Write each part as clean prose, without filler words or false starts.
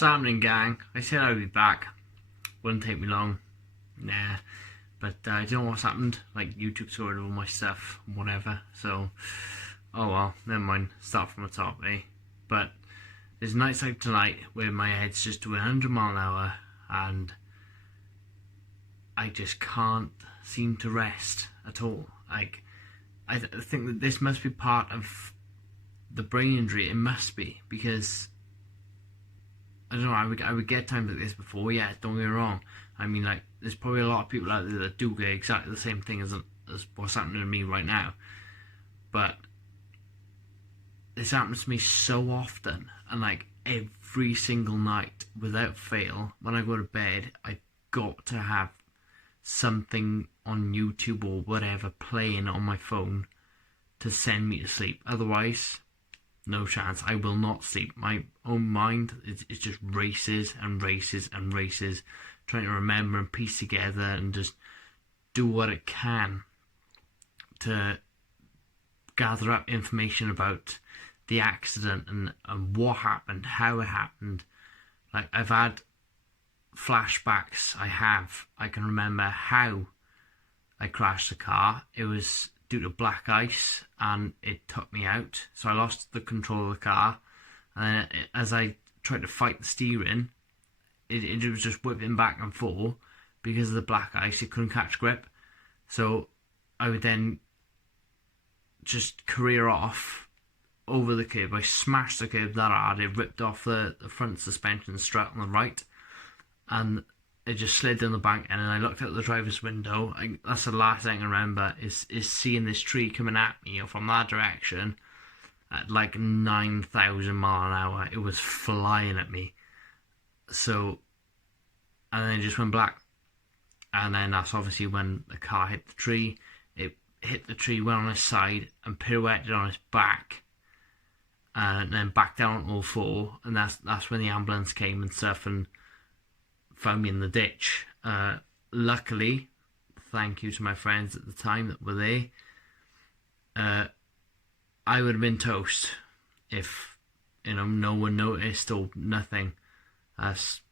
What's happening, gang? I said I'd be back. Wouldn't take me long. Nah. But I don't know what's happened. Like, YouTube sorted all my stuff, whatever. So, oh well, never mind. Start from the top, eh? But there's nights like tonight where my head's just doing 100 mile an hour and I just can't seem to rest at all. Like, I think that this must be part of the brain injury. It must be, because I don't know, I would get times like this before, yeah, don't get me wrong. I mean, like, there's probably a lot of people out there that do get exactly the same thing as what's happening to me right now. But this happens to me so often, and like every single night, without fail, when I go to bed, I got to have something on YouTube or whatever playing on my phone to send me to sleep. Otherwise, no chance. I will not sleep. My own mind is just races and races and races, trying to remember and piece together and just do what it can to gather up information about the accident and what happened, how it happened. Like, I've had flashbacks. I can remember how I crashed the car. It was due to black ice and it took me out, so I lost the control of the car, and then as I tried to fight the steering, it was just whipping back and forth because of the black ice. It couldn't catch grip, so I would then just career off over the curb. I smashed the curb that hard, it ripped off the front suspension strut on the right, and it just slid down the bank. And then I looked out the driver's window. That's the last thing I remember is seeing this tree coming at me from that direction at like 9,000 mile an hour. It was flying at me. So, and then it just went black. And then that's obviously when the car hit the tree. It hit the tree, went on its side and pirouetted on its back, and then back down on all four. And that's when the ambulance came and stuff and found me in the ditch. Luckily, thank you to my friends at the time that were there, I would have been toast if, no one noticed or nothing. That's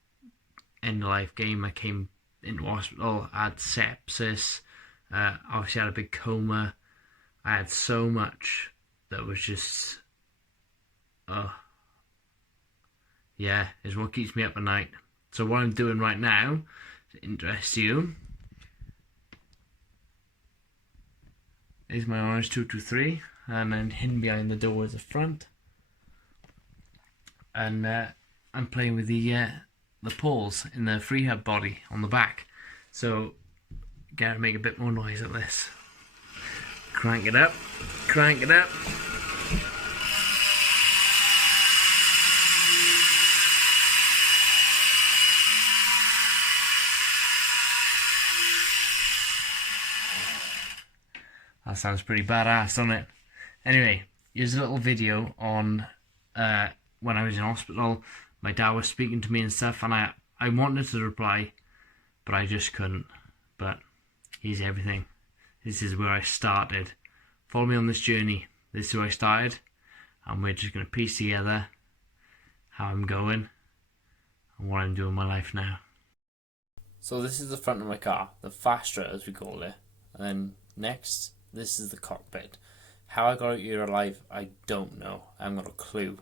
end of life game. I came into hospital, I had sepsis, obviously had a big coma. I had so much that was just, yeah, is what keeps me up at night. So what I'm doing right now, to interest you, is my orange 223, and then hidden behind the door is the front. And I'm playing with the poles in the freehub body on the back. So gotta make a bit more noise at this. Crank it up, crank it up. That sounds pretty badass, doesn't it? Anyway, here's a little video on when I was in hospital. My dad was speaking to me and stuff, and I wanted to reply, but I just couldn't. But he's everything. This is where I started. Follow me on this journey. This is where I started, and we're just going to piece together how I'm going and what I'm doing in my life now. So this is the front of my car, the Fastra as we call it, and then next, this is the cockpit. How I got out here alive, I don't know. I haven't got a clue.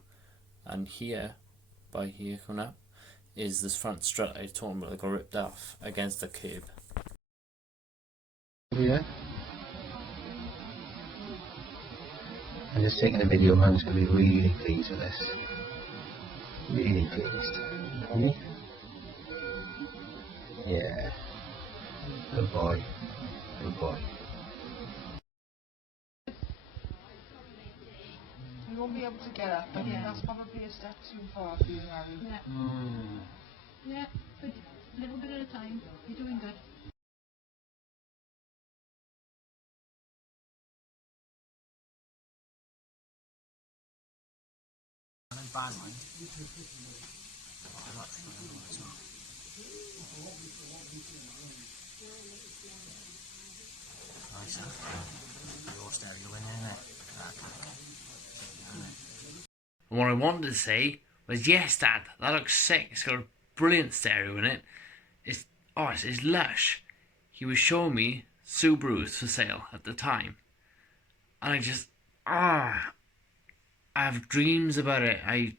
And here, by here coming up, is this front strut I was talking about that got ripped off against the curb. Yeah. I'm just taking a video. I'm just going to be really pleased with this. Really pleased. Yeah. Good boy. Good boy. You won't be able to get up, but that's probably a step too far for you, Harry. Yeah. Yeah, but a little bit at a time. You're doing good. And what I wanted to say But yes, Dad, that looks sick. It's got a brilliant stereo in it. It's lush. He was showing me Subarus for sale at the time, and I have dreams about it. I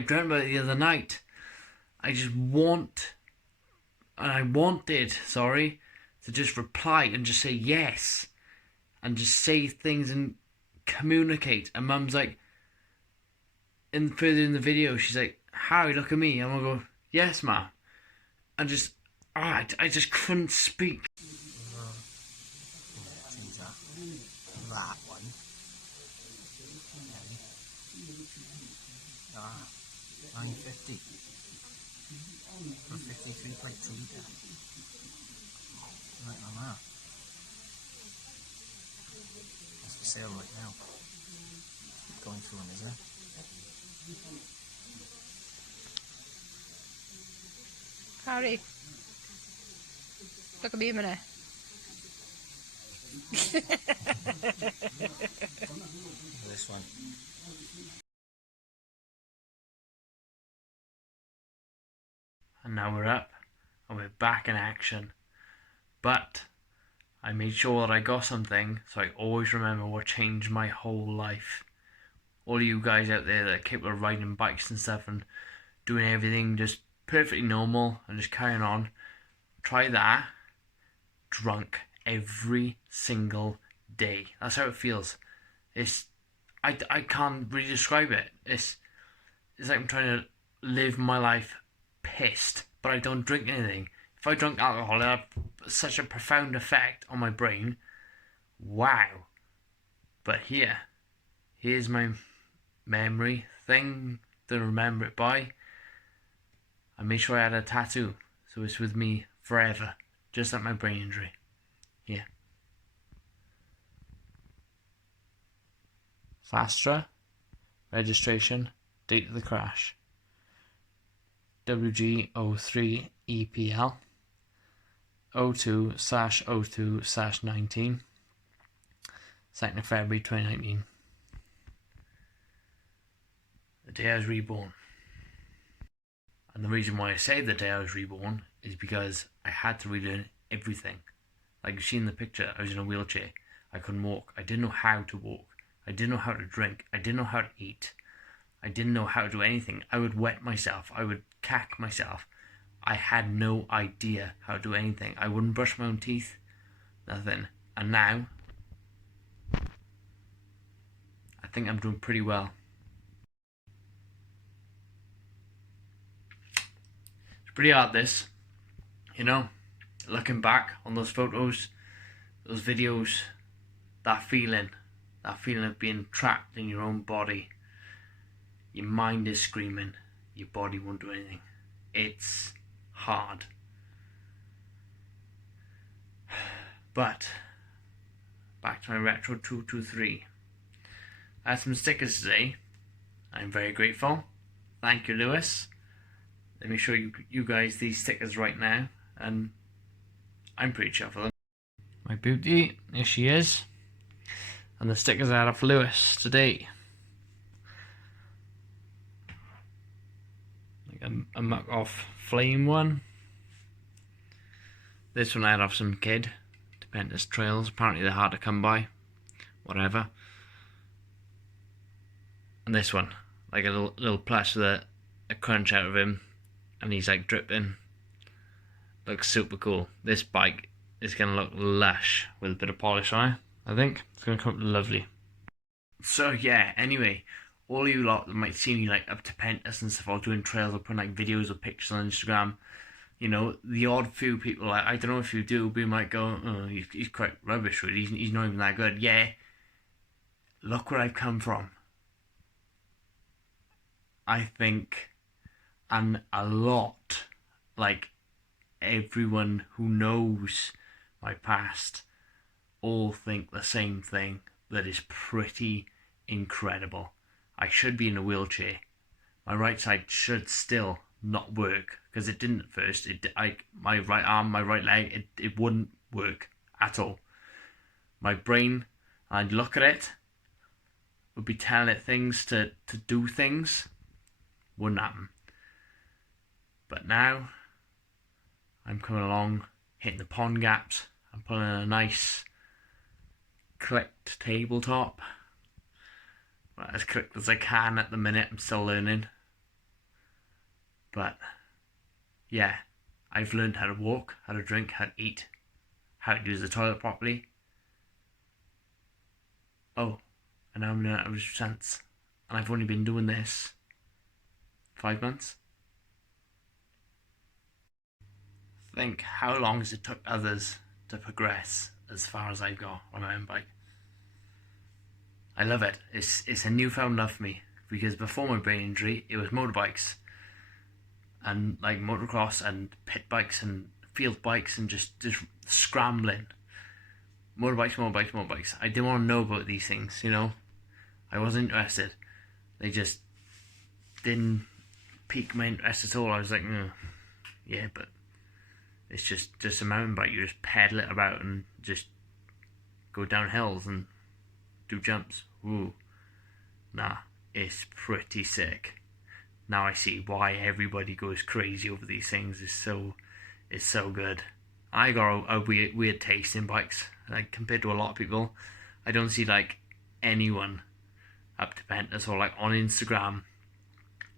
dreamt about it the other night. I wanted, to just reply and just say yes, and just say things and communicate. And Mum's like, further in the video, she's like, Harry, look at me. And I'll go, yes, Ma. And I just couldn't speak. That one. 950 for 53.2 litre. Right on that. That's for sale right now. Going through one, is it? Harry, look at me a minute. This one. And now we're up and we're back in action. But I made sure that I got something so I always remember what changed my whole life. All you guys out there that are capable of riding bikes and stuff and doing everything just perfectly normal and just carrying on, try that. Drunk every single day. That's how it feels. I can't really describe it. It's like I'm trying to live my life pissed, but I don't drink anything. If I drunk alcohol, it had such a profound effect on my brain. Wow. But here's my memory thing to remember it by. I made sure I had a tattoo, so it's with me forever, just like my brain injury. Here. Fastra, registration, date of the crash. WG03EPL 02/02/19, 2nd of February 2019. The day I was reborn. And the reason why I say the day I was reborn is because I had to relearn everything. Like you see in the picture, I was in a wheelchair. I couldn't walk. I didn't know how to walk. I didn't know how to drink. I didn't know how to eat. I didn't know how to do anything. I would wet myself. I would cack myself. I had no idea how to do anything. I wouldn't brush my own teeth. Nothing. And now, I think I'm doing pretty well. It's pretty hard, this. You know, looking back on those photos, those videos, that feeling of being trapped in your own body. Your mind is screaming, your body won't do anything. It's hard. But, back to my Retro 223. I had some stickers today. I'm very grateful. Thank you, Lewis. Let me show you guys these stickers right now, and I'm pretty chuffed with them. My beauty, here she is. And the stickers I had off Lewis today. A muck off flame one. This one I had off some kid. Dependence trails. Apparently they're hard to come by. Whatever. And this one, like a little plush with a crunch out of him, and he's like dripping. Looks super cool. This bike is gonna look lush with a bit of polish on it. I think it's gonna come up lovely. So yeah. Anyway. All you lot that might see me like up to Pentas and stuff, or doing trails or putting like videos or pictures on Instagram, you know, the odd few people, I don't know if you do, but you might go, oh, he's quite rubbish, really. He's not even that good. Yeah, look where I've come from. I think, and a lot, like everyone who knows my past, all think the same thing, that is pretty incredible. I should be in a wheelchair. My right side should still not work, because it didn't at first. My right arm, my right leg, it wouldn't work at all. My brain, I'd look at it, would be telling it things to do things, wouldn't happen. But now I'm coming along, hitting the pond gaps. I'm pulling a nice clicked tabletop. Well, as clicked as I can at the minute. I'm still learning. But yeah, I've learned how to walk, how to drink, how to eat, how to use the toilet properly. Oh, and now I'm learning how to sense. And I've only been doing this 5 months. Think how long has it took others to progress as far as I've got on my own bike. I love it. It's a newfound love for me, because before my brain injury it was motorbikes and like motocross and pit bikes and field bikes and just scrambling. Motorbikes. I didn't want to know about these things, you know. I wasn't interested. They just didn't pique my interest at all. I was like, yeah, but it's just a mountain bike. You just pedal it about and just go down hills and do jumps. Ooh, nah, it's pretty sick. Now I see why everybody goes crazy over these things. It's so good. I got a weird taste in bikes. Like, compared to a lot of people, I don't see like anyone up to Pentas or like on Instagram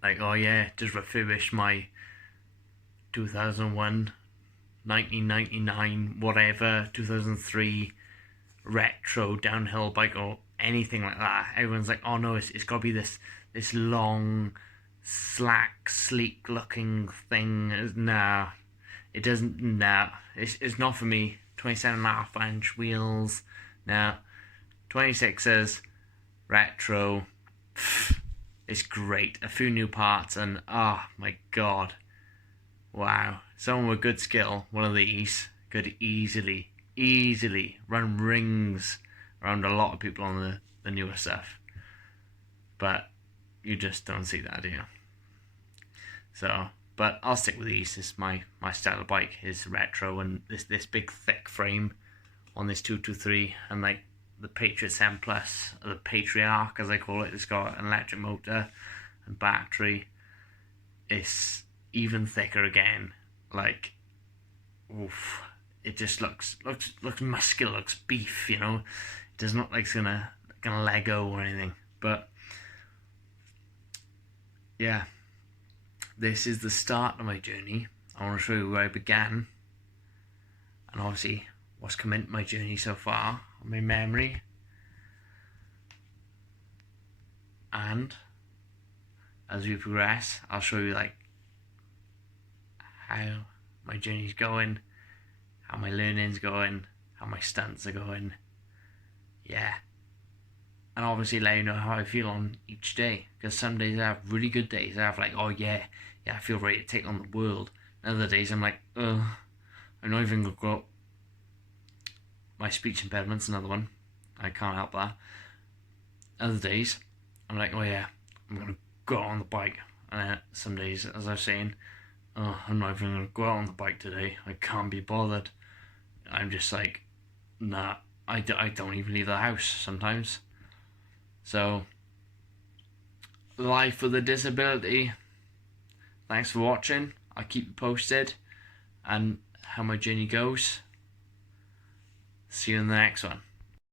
like, oh yeah, just refurbished my 2001, 1999, whatever, 2003 retro downhill bike or anything like that. Everyone's like, oh no, it's got to be this long, slack, sleek looking thing. Nah, it doesn't. Nah, it's not for me. 27.5-inch wheels. Nah, 26s, retro. It's great. A few new parts and oh my god, wow! Someone with good skill, one of these could easily run rings around a lot of people on the newer stuff. But you just don't see that, do you? So, but I'll stick with these. This is my style of bike is retro, and this big thick frame on this 223, and like the Patriot 7 Plus, or the Patriarch as I call it. It's got an electric motor and battery. It's even thicker again. Like, oof. It just looks muscular, looks beef, you know. It doesn't look like it's gonna Lego or anything. But yeah, this is the start of my journey. I want to show you where I began, and obviously what's come into my journey so far, my memory, and as we progress, I'll show you like how my journey's going, how my learning's going, how my stunts are going, yeah, and obviously let you know how I feel on each day, because some days I have really good days. I have like, oh yeah, I feel ready to take on the world. And other days I'm like, ugh, I'm not even gonna go up. My speech impediment's another one. I can't help that. Other days, I'm like, oh yeah, I'm gonna go on the bike. And some days, as I was saying, oh, I'm not even gonna go out on the bike today. I can't be bothered. I'm just like, nah, I don't even leave the house sometimes. So, life with a disability. Thanks for watching. I'll keep you posted and how my journey goes. See you in the next one.